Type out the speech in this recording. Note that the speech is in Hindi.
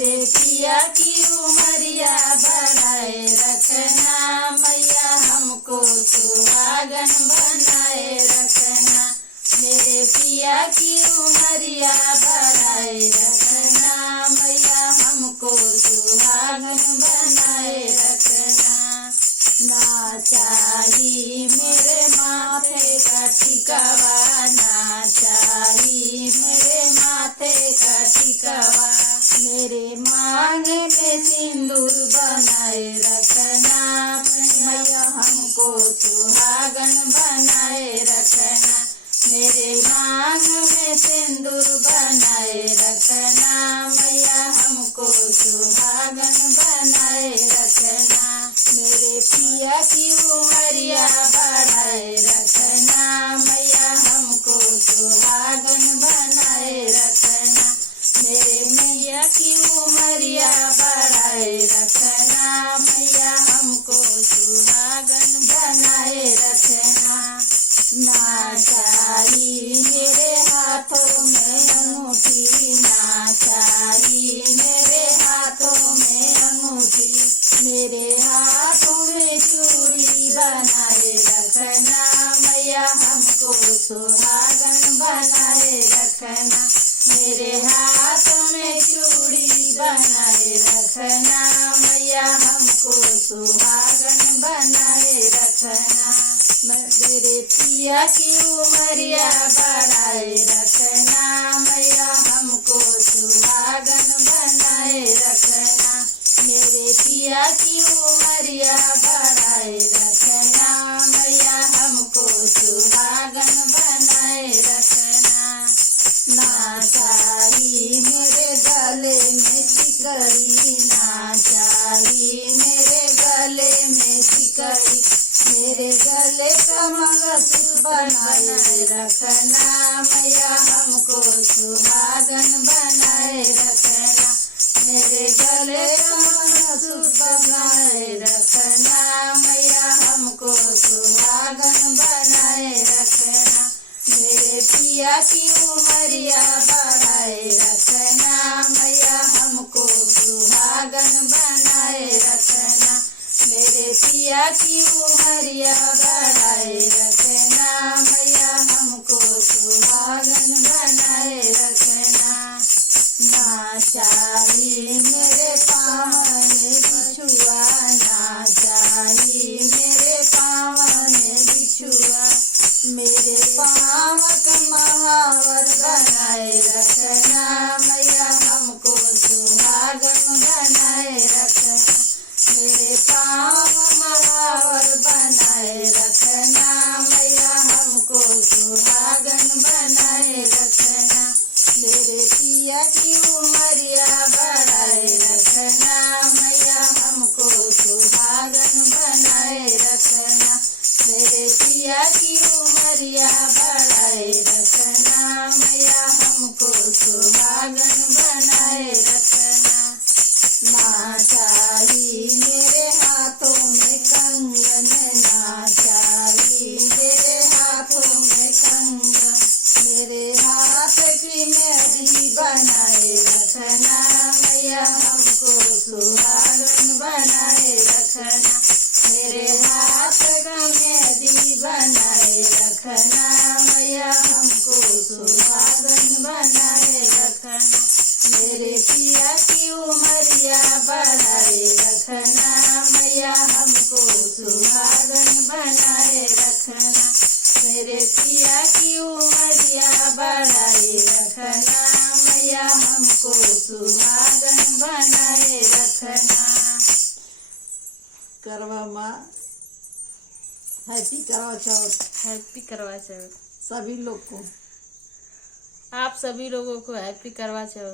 मेरे पिया की उमरिया बढ़ाए रखना, मैया हमको सुहागन बनाए रखना। मेरे पिया की उमरिया बढ़ाए रखना, मैया हमको सुहागन बनाए रखना। ना चाही मेरे माथे का टिकवा, ना चाही मेरे माथे का टिकवा। मेरे मांग में सिंदूर बनाए रखना, मैया हमको सुहागन बनाए रखना। मेरे मांग में सिंदूर बनाए रखना, मैया हमको सुहागन बनाए रखना। मेरे पिया की उमरिया बढ़ाए रखना, मैया हमको सुहागन बनाए रखना। मेरे मैया की उमरिया बढ़ाए रखना, मैया हमको सुहागन बनाए रखना। ना चाही मेरे हाथों में अंगूठी, ना चाही मेरे हाथों में अंगूठी। मेरे हाथों में चूड़ी बनाए रखना, मैया हमको सुहागन बनाए रखना। मेरे हाथों में चूड़ी बनाए रखना, मैया हमको सुहागन बनाए रखना। मेरे पिया की उमरिया बढ़ाए रखना, मैया हमको सुहागन बनाए रखना। मेरे पिया की उमरिया बढ़ाए रखना, मैया हमको सुहागन बनाए रखना। ना चाही मेरे गले में सिकड़ी, ना चाही मेरे गले में सिकड़ी। मेरे गले का मंगलसूत्र बनाए रखना, मैया हमको सुहागन बनाए रखना। मेरे गले का मंगलसूत्र बनाए रखना, मैया हमको सुहागन बनाए रखना। मेरे पिया की उमरिया बढ़ाए रखना, मैया हमको सुहागन बनाए रखना। मेरे पिया की उमरिया बढ़ाए रखना, मैया हमको सुहागन बनाए रखना। ना चाही मेरे पाँव में बिछुआ, ना चाही मेरे पाँव में बिछुआ। मेरे पाँव का महावर बनाए रखना, मैया हमको सुहागन बनाए रखना। मेरे पाँव महावर बनाए रखना, मैया हमको सुहागन बनाए रखना। मेरे पिया की उमरिया बढ़ाए रखना, मैया हमको सुहागन बनाए रखना। मेरे पिया की उमरिया बढ़ाए रखना, मैया हमको सुहागन बनाए रखना। ना चाही मेरे हाथों में कंगन, ना चाही मेरे हाथों में कंगन। मेरे हाथ की मेहंदी बनाए रखना, मैया हमको सुहागन बनाए रखना। मेरे हाथ का मेहंदी बनाए रखना, मैया हमको सुहागन बनाए रखना। मेरे पिया की उमरिया बढ़ाए रखना, मैया हमको सुहागन बनाए रखना। मेरे पिया की उमरिया बढ़ाए रखना, मैया हमको सुहागन बनाए रखना। करवा माँ हैप्पी करवा चौथ। हैप्पी करवा चौथ। सभी लोग को, आप सभी लोगों को हैप्पी करवा चौथ।